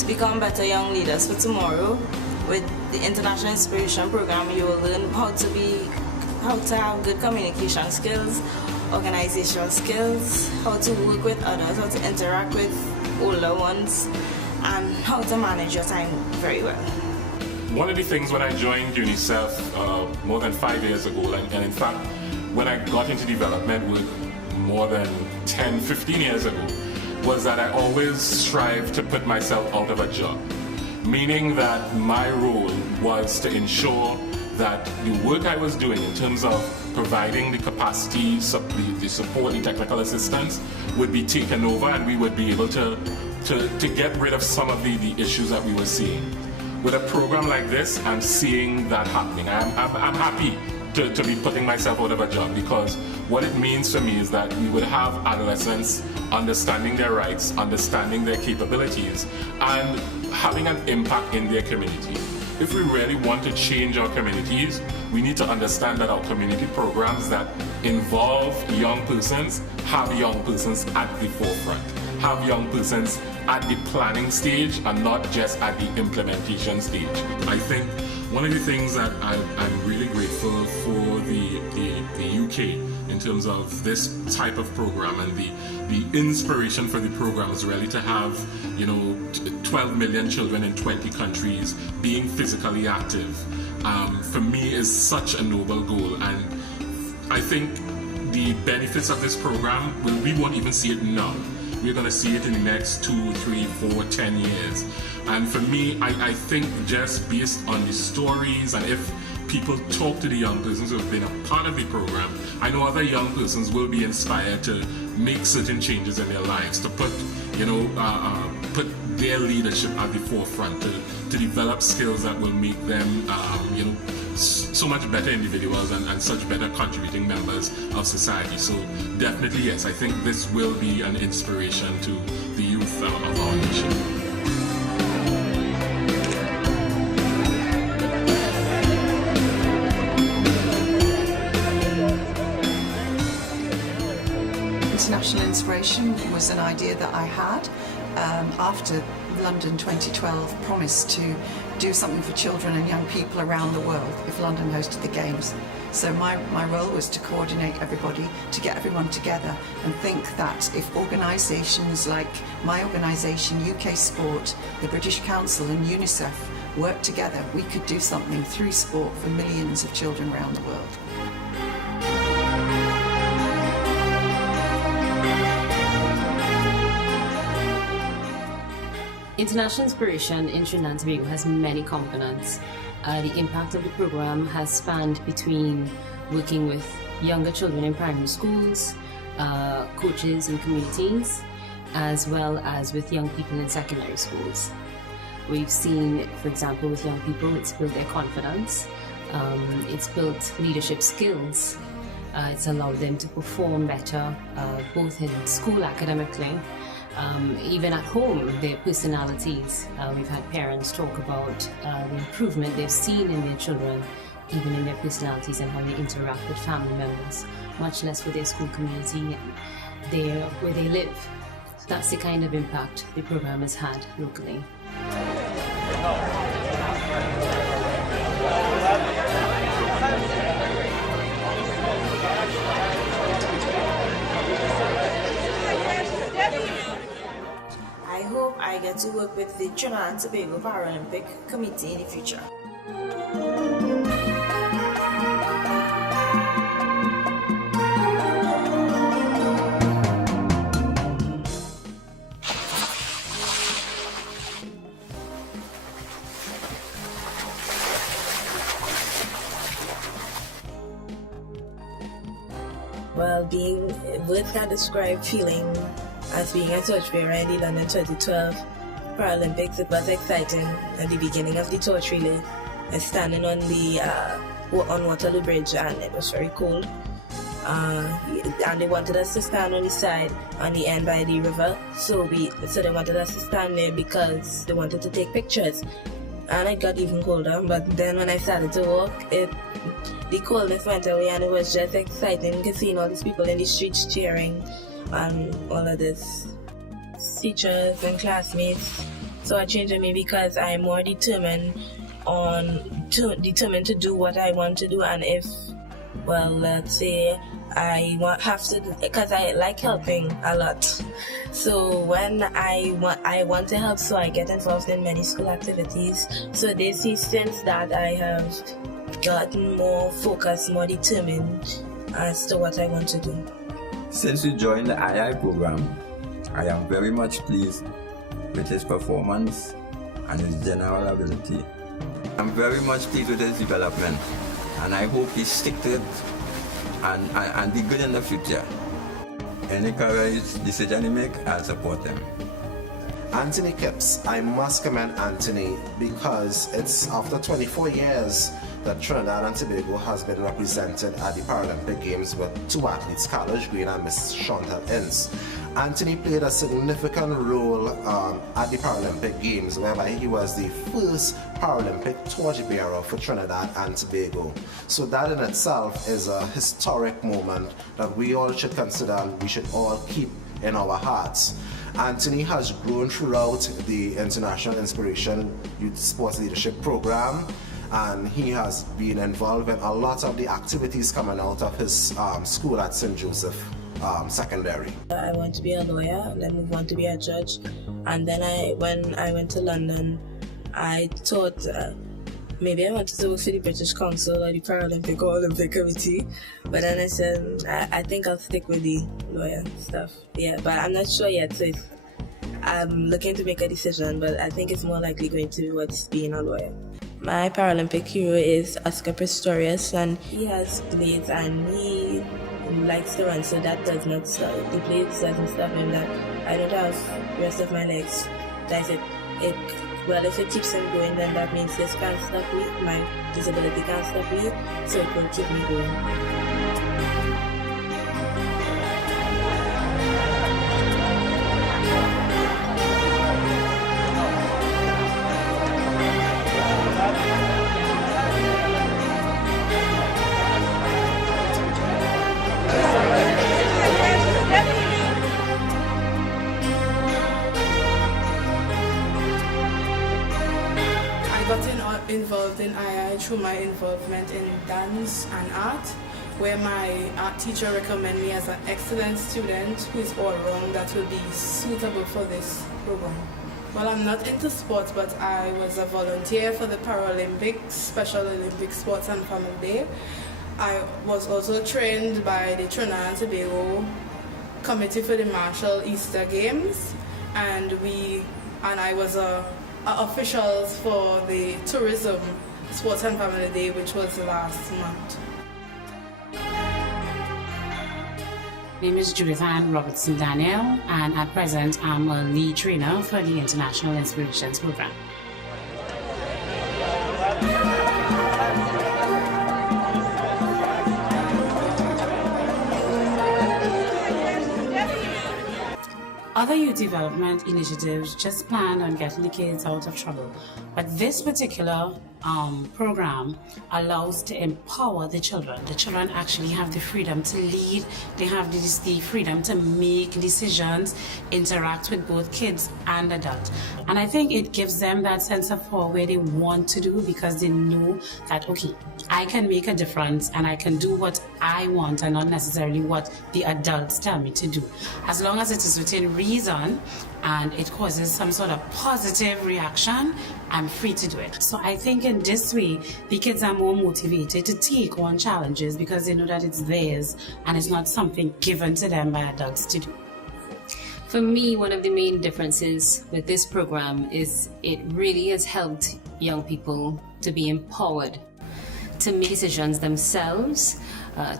To become better young leaders for tomorrow, with the International Inspiration Program, you will learn how to have good communication skills, organizational skills, how to work with others, how to interact with older ones, and how to manage your time very well. One of the things when I joined UNICEF more than 5 years ago, and in fact, when I got into development work more than 10, 15 years ago, was that I always strive to put myself out of a job. Meaning that my role was to ensure that the work I was doing in terms of providing the capacity, the support, the technical assistance would be taken over, and we would be able to get rid of some of the issues that we were seeing. With a program like this, I'm seeing that happening. I'm happy to be putting myself out of a job, because what it means for me is that we would have adolescents understanding their rights, understanding their capabilities, and having an impact in their community. If we really want to change our communities, we need to understand that our community programs that involve young persons have young persons at the forefront, have young persons at the planning stage and not just at the implementation stage. I think one of the things that I'm really grateful for the UK in terms of this type of program, and the inspiration for the program is really to have 12 million children in 20 countries being physically active. For me is such a noble goal, and I think the benefits of this program, we won't even see it now. We're going to see it in the next 2, 3, 4, 10 years. And for me, I think just based on the stories, and if people talk to the young persons who have been a part of the program, I know other young persons will be inspired to make certain changes in their lives, to put their leadership at the forefront, to develop skills that will make them so much better individuals and such better contributing members of society. So definitely yes, I think this will be an inspiration to the youth of our nation. International Inspiration was an idea that I had after London 2012 promised to do something for children and young people around the world if London hosted the Games. So my role was to coordinate everybody, to get everyone together, and think that if organisations like my organisation, UK Sport, the British Council and UNICEF worked together, we could do something through sport for millions of children around the world. International Inspiration in Trinidad and Tobago has many components. The impact of the program has spanned between working with younger children in primary schools, coaches in communities, as well as with young people in secondary schools. We've seen, for example, with young people, it's built their confidence, it's built leadership skills, it's allowed them to perform better, both in school academically, even at home, their personalities. We've had parents talk about the improvement they've seen in their children, even in their personalities and how they interact with family members, much less with their school community and where they live. So that's the kind of impact the program has had locally. I hope I get to work with the Trinidad and Tobago Paralympic Committee in the future. Well, words can describe feeling as being a torchbearer in the London 2012 Paralympics. It was exciting at the beginning of the torch relay. I was standing on Waterloo Bridge, and it was very cold. And they wanted us to stand on the side, on the end by the river. So they wanted us to stand there because they wanted to take pictures. And it got even colder, but then when I started to walk, the coldness went away, and it was just exciting to see all these people in the streets cheering and all of this. Teachers and classmates saw a change in me because I'm more determined to do what I want to do. And if, well, let's say have to, because I like helping a lot. So when I want to help, so I get involved in many school activities. So they see since that I have gotten more focused, more determined as to what I want to do. Since you joined the II program, I am very much pleased with his performance and his general ability. I'm very much pleased with his development, and I hope he stick to it and be good in the future. Any courageous decision he make, I'll support him. Anthony Kipps, I must commend Anthony because it's after 24 years that Trinidad and Tobago has been represented at the Paralympic Games with two athletes, Carlos Green and Miss Chantal Ince. Anthony played a significant role at the Paralympic Games, whereby he was the first Paralympic torchbearer for Trinidad and Tobago. So that in itself is a historic moment that we all should consider and we should all keep in our hearts. Anthony has grown throughout the International Inspiration Youth Sports Leadership Program, and he has been involved in a lot of the activities coming out of his school at St. Joseph Secondary. I want to be a lawyer and then move on to be a judge. And then when I went to London, I thought maybe I wanted to work for the British Council or the Paralympic or Olympic Committee. But then I said, I think I'll stick with the lawyer stuff. Yeah, but I'm not sure yet. So I'm looking to make a decision, but I think it's more likely going to be what's being a lawyer. My Paralympic hero is Oscar Pistorius, and he has blades and he likes to run, so that does not stop. The blades doesn't stop him. That I don't have the rest of my legs. That's it. Well, if it keeps him going, then that means this can't stop me. My disability can't stop me, so it will keep me going. Involved in II through my involvement in dance and art, where my art teacher recommended me as an excellent student who is all round that will be suitable for this program. Well, I'm not into sports, but I was a volunteer for the Paralympics, Special Olympic Sports and Family Day. I was also trained by the Trinidad and Tobago Committee for the Marshall Easter Games, and I was officials for the Tourism Sports and Family Day, which was last month. My name is Judith Ann Robertson Daniel, and at present I'm a lead trainer for the International Inspirations Program. Other youth development initiatives just plan on getting the kids out of trouble, but this particular program allows to empower the children. The children actually have the freedom to lead, they have the freedom to make decisions, interact with both kids and adults. And I think it gives them that sense of power where they want to do, because they know that, okay, I can make a difference and I can do what I want and not necessarily what the adults tell me to do. As long as it is within reason and it causes some sort of positive reaction, I'm free to do it. So I think in this way, the kids are more motivated to take on challenges because they know that it's theirs and it's not something given to them by adults to do. For me, one of the main differences with this program is it really has helped young people to be empowered to make decisions themselves,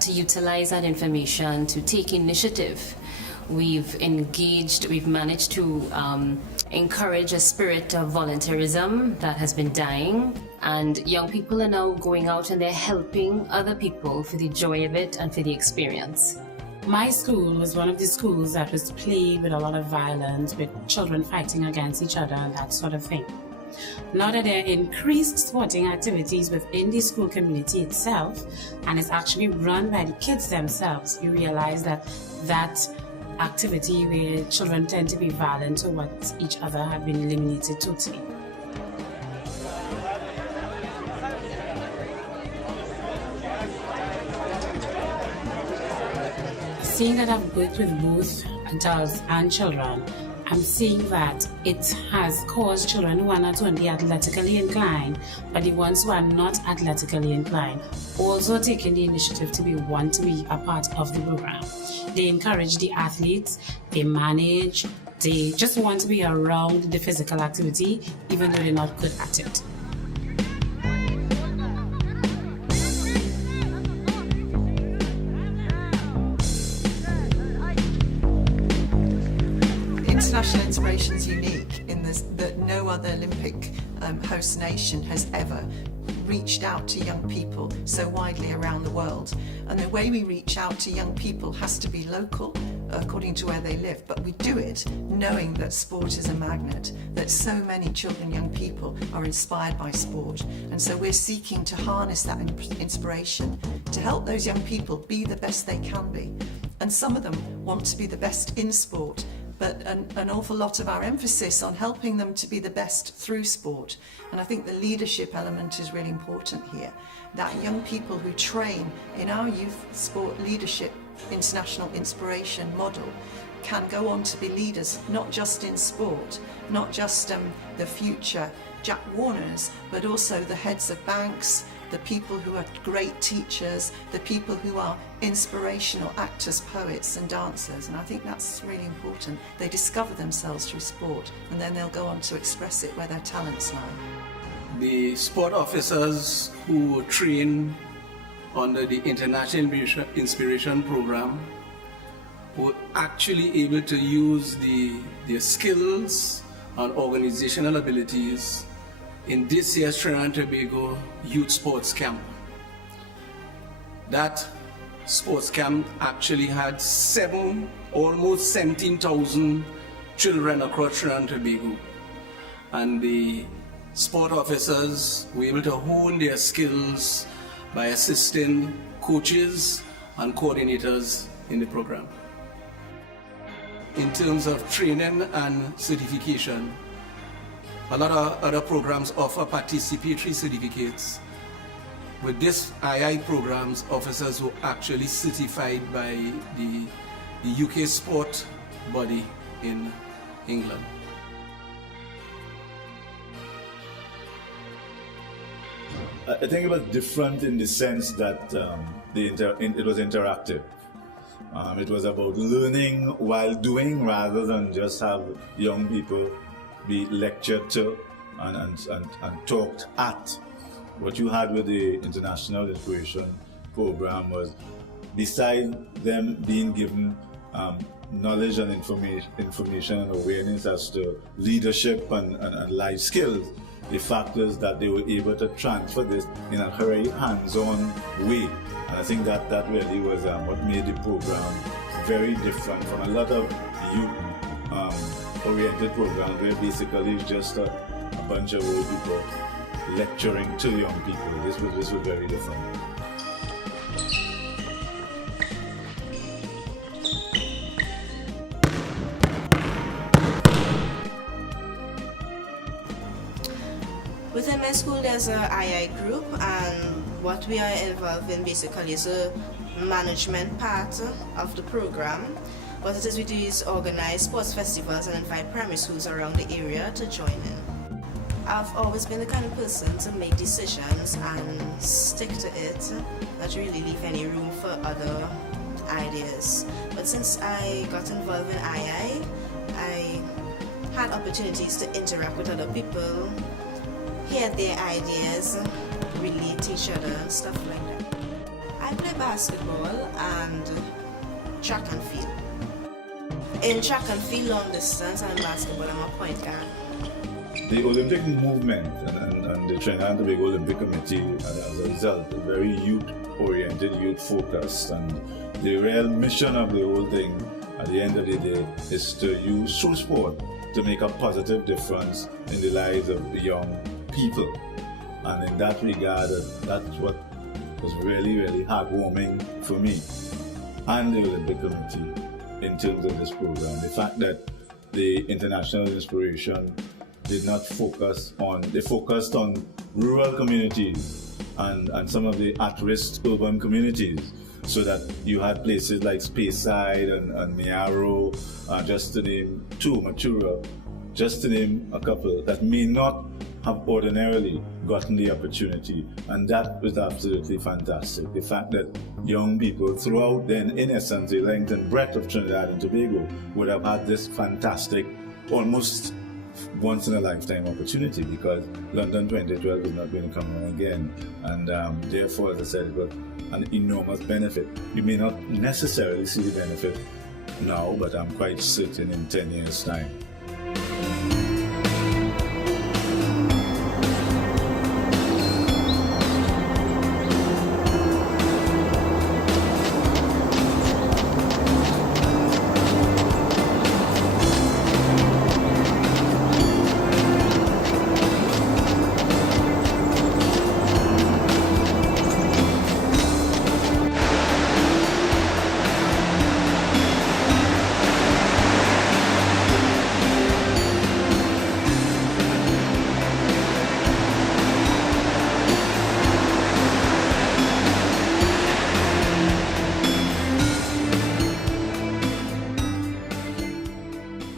to utilize that information, to take initiative. We've managed to encourage a spirit of volunteerism that has been dying, and young people are now going out and they're helping other people for the joy of it and for the experience. My school was one of the schools that was plagued with a lot of violence, with children fighting against each other and that sort of thing. Now that there are increased sporting activities within the school community itself, and it's actually run by the kids themselves, you realize that activity where children tend to be violent towards each other have been eliminated totally. Seeing that I've worked with both adults and children, I'm seeing that it has caused children who are not only athletically inclined, but the ones who are not athletically inclined also taking the initiative to want to be a part of the program. They encourage the athletes, they manage, they just want to be around the physical activity, even though they're not good at it. International Inspiration is unique in this, that no other Olympic host nation has ever reached out to young people so widely around the world. And the way we reach out to young people has to be local, according to where they live, but we do it knowing that sport is a magnet, that so many children, young people are inspired by sport. And so we're seeking to harness that inspiration to help those young people be the best they can be. And some of them want to be the best in sport, but an awful lot of our emphasis on helping them to be the best through sport. And I think the leadership element is really important here, that young people who train in our youth sport leadership international inspiration model can go on to be leaders, not just in sport, not just the future Jack Warners, but also the heads of banks, the people who are great teachers, the people who are inspirational actors, poets and dancers. And I think that's really important. They discover themselves through sport and then they'll go on to express it where their talents lie. The sport officers who train under the International Inspiration Program were actually able to use their skills and organizational abilities in this year's Trinidad and Tobago Youth Sports Camp. That sports camp actually had almost 17,000 children across Trinidad and Tobago. And the sport officers were able to hone their skills by assisting coaches and coordinators in the program. In terms of training and certification, a lot of other programs offer participatory certificates. With this II programs, officers were actually certified by the UK sport body in England. I think it was different in the sense that it was interactive. It was about learning while doing rather than just have young people be lectured to and talked at. What you had with the International Inspiration Program was, besides them being given knowledge and information and awareness as to leadership and life skills, the factors that they were able to transfer this in a very hands-on way. And I think that really was what made the program very different from a lot of youth-oriented programs where basically it's just a bunch of old people lecturing to young people. This was very different. Within my school there's a II group, and what we are involved in basically is a management part of the program. What it is we do is organize sports festivals and invite primary schools around the area to join in. I've always been the kind of person to make decisions and stick to it, not really leave any room for other ideas. But since I got involved in II, I had opportunities to interact with other people, hear their ideas, relate to each other and stuff like that. I play basketball and track and field. In track and field, long distance, and basketball, I'm a point guard. The Olympic movement and the Trinidad and Tobago Olympic Committee, as a result, are very youth-oriented, youth-focused, and the real mission of the whole thing at the end of the day is to use through sport to make a positive difference in the lives of young people. And in that regard, that's what was really, really heartwarming for me and the Olympic Committee, in terms of this program. The fact that the International Inspiration did not focus on, they focused on rural communities and some of the at-risk urban communities, so that you had places like Speyside and Miaro, just to name two, Matura, just to name a couple that may not have ordinarily gotten the opportunity, and that was absolutely fantastic. The fact that young people throughout, then in essence, the length and breadth of Trinidad and Tobago would have had this fantastic, almost once in a lifetime opportunity, because London 2012 is not going to come along again, and therefore, as I said, it got an enormous benefit. You may not necessarily see the benefit now, but I'm quite certain in 10 years' time.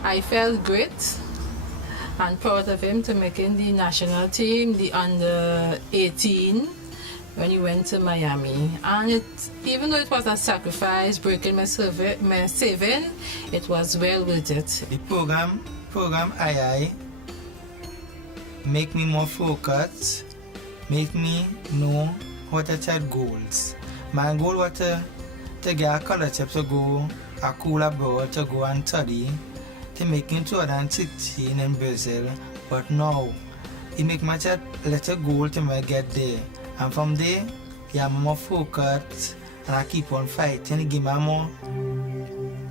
I felt great and proud of him to making the national team, the under 18, when he went to Miami. And even though it was a sacrifice, breaking my saving, it was well worth it. The program II make me more focused, make me know what I set goals. My goal was to get a scholarship to go a school abroad to go and study, to make in 2016 in Brazil, but now it make my little goal to get there, and from there I'm more focused and I keep on fighting. It give me more,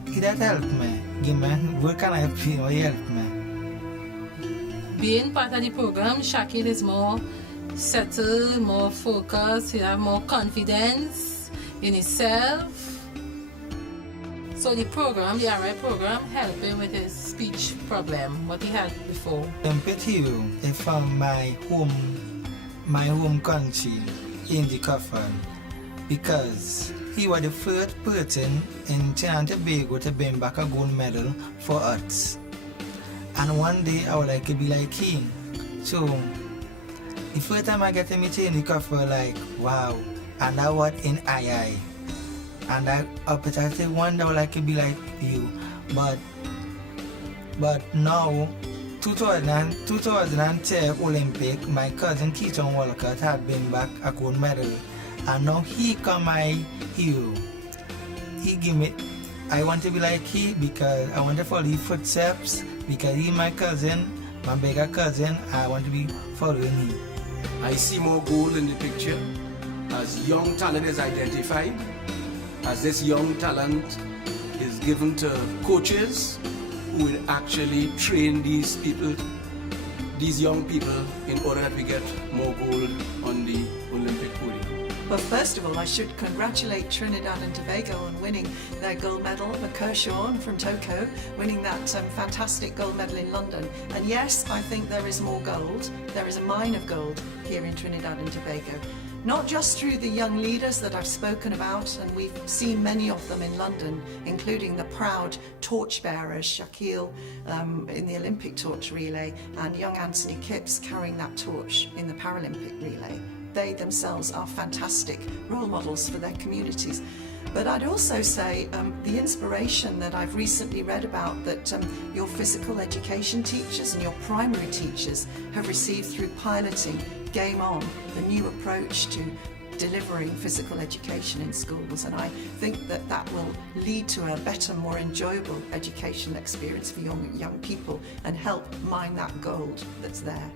it help me, give me, what can I help you, help me. Being part of the program, Shakil is more settled, more focused, he have more confidence in himself. So the program, the RI program, helped him with his speech problem, what he had before. Olympic hero is from my home country in the Kafan, because he was the first person in Trinidad and Tobago to bring back a gold medal for us. And one day I would like to be like him. So the first time I get to meet him in the Kafan, like wow, and that was in II. And I say one day I would like to be like you, but now 2010 Olympic, my cousin Keaton Walcott had been back a gold medal, and now he come my hero. He give me, I want to be like he, because I want to follow his footsteps, because he my cousin, my bigger cousin, I want to be following him. I see more gold in the picture as young talent is identified, as this young talent is given to coaches who will actually train these people, these young people, in order that we get more gold on the Olympic podium. Well, first of all, I should congratulate Trinidad and Tobago on winning their gold medal, Kershaw from Tokyo, winning that fantastic gold medal in London. And yes, I think there is more gold. There is a mine of gold here in Trinidad and Tobago. Not just through the young leaders that I've spoken about, and we've seen many of them in London, including the proud torchbearers, Shakil in the Olympic torch relay, and young Anthony Kipps carrying that torch in the Paralympic relay. They themselves are fantastic role models for their communities. But I'd also say the inspiration that I've recently read about that your physical education teachers and your primary teachers have received through piloting Game On, the new approach to delivering physical education in schools. And I think that that will lead to a better, more enjoyable educational experience for young people and help mine that gold that's there.